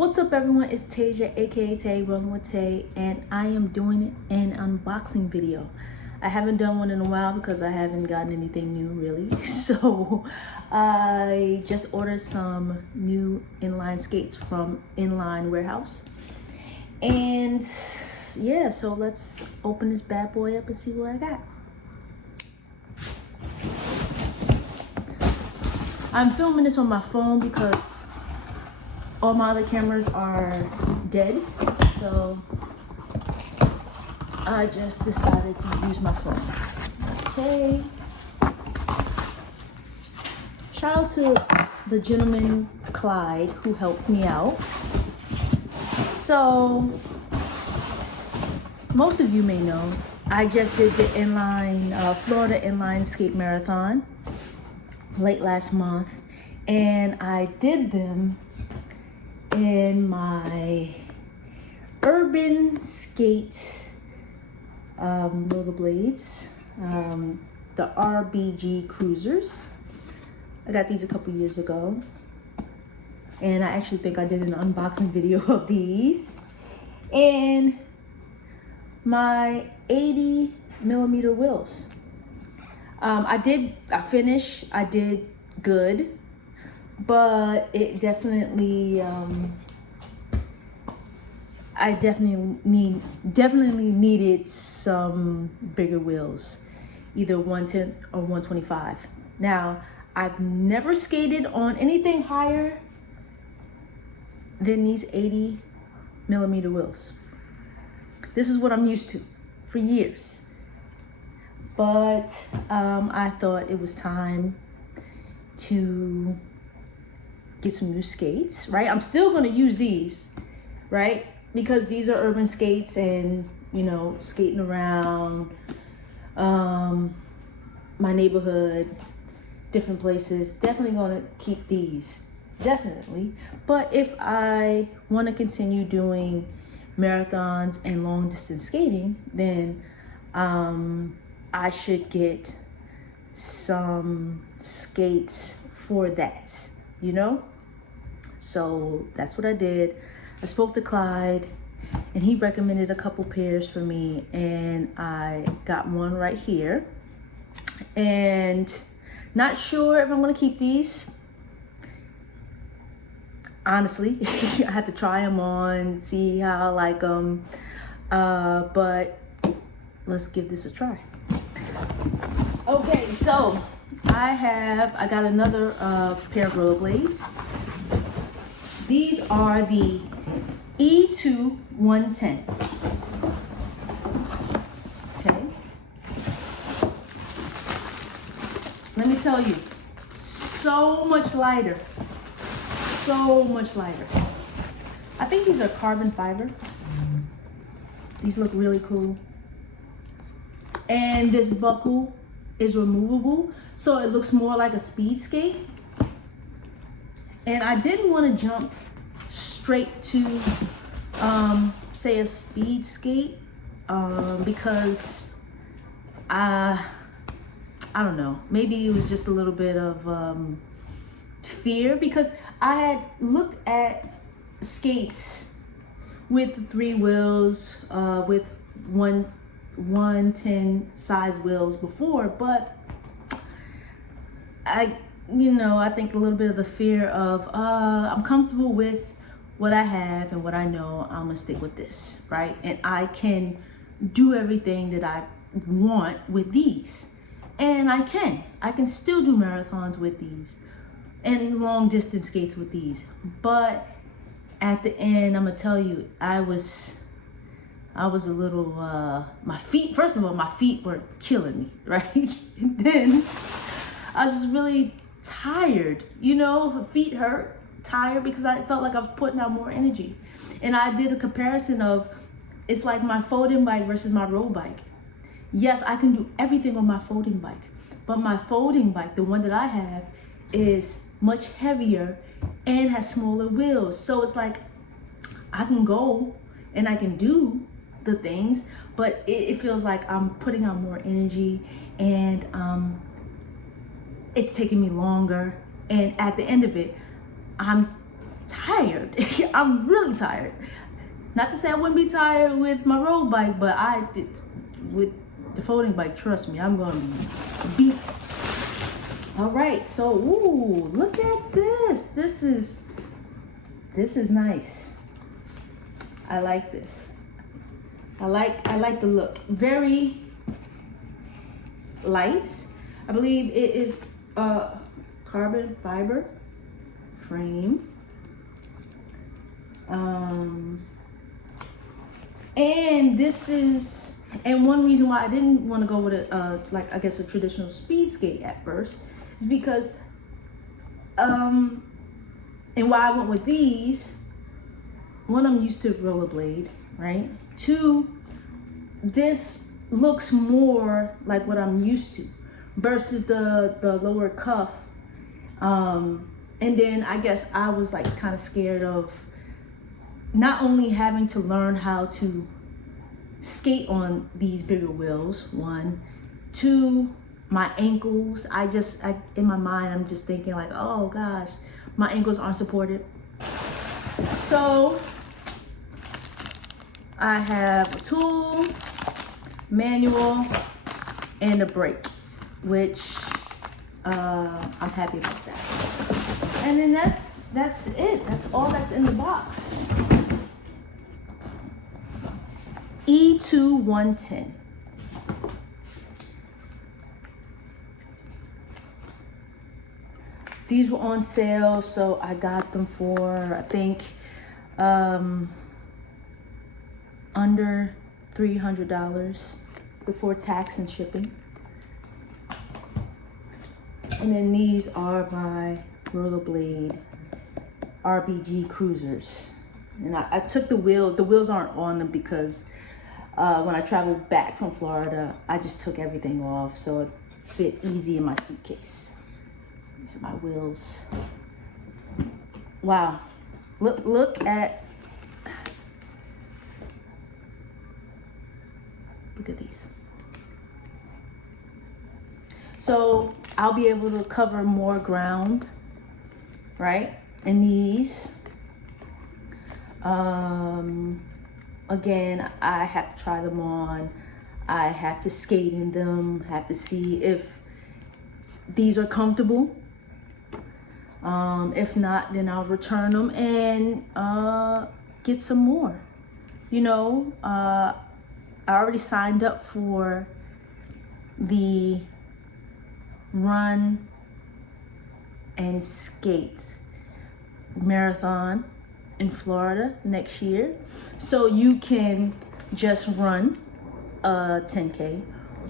What's up, everyone? It's Tasia, aka Tay, rolling with Tay, and I am doing an unboxing video. I haven't done one in a while because I haven't gotten anything new really. So I just ordered some new inline skates from Inline warehouse. And yeah, so let's open this bad boy up and see what I got. I'm filming this on my phone because all my other cameras are dead, so I just decided to use my phone. Okay. Shout out to the gentleman Clyde who helped me out. So most of you may know I just did the Florida Inline Skate Marathon late last month, and I did them in my urban skate rollerblades, the RBG cruisers. I got these a couple years ago, and I actually think I did an unboxing video of these. And my 80mm wheels. I did good, but it definitely I definitely needed some bigger wheels, either 110 or 125. Now, I've never skated on anything higher than these 80mm wheels. This is what I'm used to for years. But I thought it was time to get some new skates, right? I'm still gonna use these, right? Because these are urban skates and, you know, skating around my neighborhood, different places. Definitely gonna keep these, definitely. But if I wanna continue doing marathons and long distance skating, then I should get some skates for that, you know? So that's what I did. I spoke to Clyde and he recommended a couple pairs for me, and I got one right here. And not sure if I'm gonna keep these. Honestly, I have to try them on, see how I like them. But let's give this a try. Okay, so I got another pair of rollerblades. These are the E2 110. Okay. Let me tell you, so much lighter. So much lighter. I think these are carbon fiber. These look really cool. And this buckle is removable, so it looks more like a speed skate. And I didn't want to jump straight to say a speed skate because I don't know, maybe it was just a little bit of fear, because I had looked at skates with 3 wheels, with 110 size wheels before, but I think a little bit of the fear of I'm comfortable with what I have and what I know. I'm gonna stick with this, right? And I can do everything that I want with these, and I can still do marathons with these and long distance skates with these. But at the end, I'm gonna tell you, I was a little my feet, first of all, my feet were killing me, right? And then I was just really tired, you know, feet hurt, tired, because I felt like I was putting out more energy. And I did a comparison of, it's like my folding bike versus my road bike. Yes, I can do everything on my folding bike, but my folding bike, the one that I have, is much heavier and has smaller wheels. So it's like I can go and I can do the things, but it feels like I'm putting out more energy, and it's taking me longer. And at the end of it, I'm tired. I'm really tired. Not to say I wouldn't be tired with my road bike, but I did with the folding bike. Trust me, I'm gonna be beat. All right, so ooh, look at this. This is nice. I like this. I like the look. Very light. I believe it is carbon fiber frame. And this is, and one reason why I didn't want to go with a like I guess a traditional speed skate at first is because and why I went with these, one, I'm used to rollerblade, right? Two, this looks more like what I'm used to versus the lower cuff. And then I guess I was like kind of scared of not only having to learn how to skate on these bigger wheels, one. Two, my ankles. I in my mind, I'm just thinking like, oh gosh, my ankles aren't supported. So I have a tool, manual, and a brake, which I'm happy about that. And then that's it. That's all that's in the box. E2 110. These were on sale, so I got them for, I think, under $300 before tax and shipping. And then these are my Rollerblade RBG cruisers. And I took the wheels aren't on them because when I traveled back from Florida, I just took everything off so it fit easy in my suitcase. These are my wheels. Wow, look at these. So I'll be able to cover more ground, right? And these. Again, I have to try them on. I have to skate in them, have to see if these are comfortable. If not, then I'll return them and get some more. You know, I already signed up for the run and skate marathon in Florida next year. So you can just run a 10K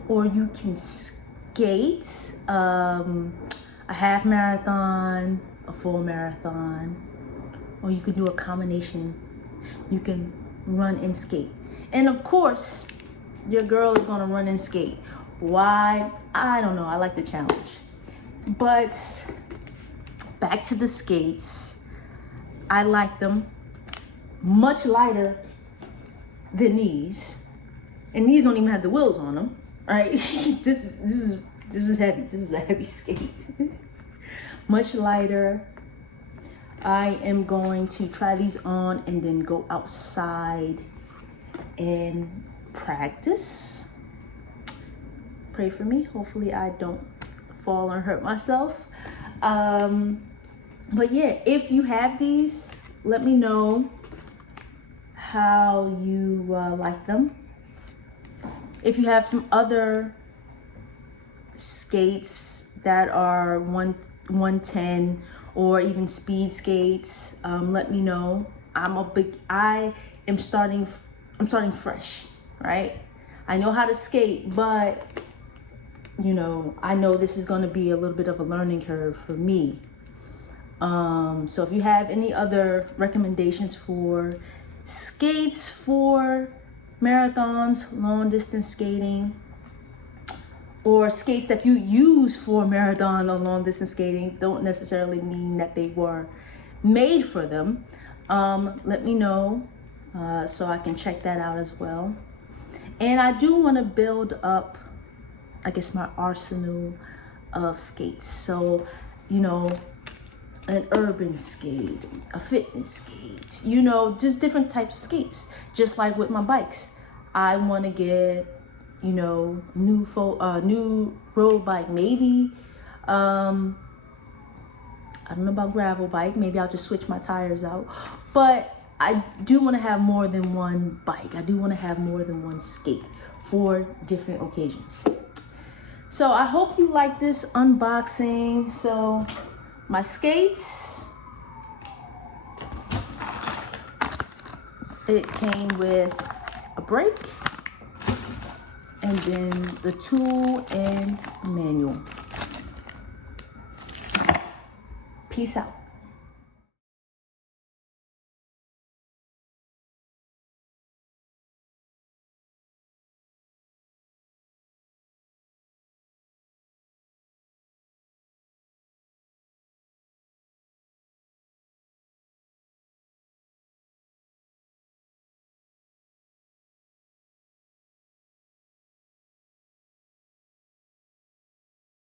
or you can skate a half marathon, a full marathon, or you could do a combination. You can run and skate. And of course, your girl is gonna run and skate. Why? I don't know, I like the challenge. But back to the skates. I like them much lighter than these. And these don't even have the wheels on them, right? This is heavy. This is a heavy skate. Much lighter. I am going to try these on and then go outside and practice. Pray for me. Hopefully I don't fall and hurt myself. But yeah, if you have these, let me know how you like them. If you have some other skates that are 110 or even speed skates, let me know. I'm starting fresh, right? I know how to skate, but you know, I know this is going to be a little bit of a learning curve for me. So if you have any other recommendations for skates for marathons, long distance skating, or skates that you use for marathon or long distance skating, don't necessarily mean that they were made for them, let me know so I can check that out as well. And I do want to build up, I guess, my arsenal of skates. So, you know, an urban skate, a fitness skate, you know, just different types of skates. Just like with my bikes, I want to get, you know, new road bike. Maybe I don't know about gravel bike. Maybe I'll just switch my tires out. But I do want to have more than one bike. I do want to have more than one skate for different occasions. So I hope you like this unboxing. So my skates, it came with a brake and then the tool and manual. Peace out.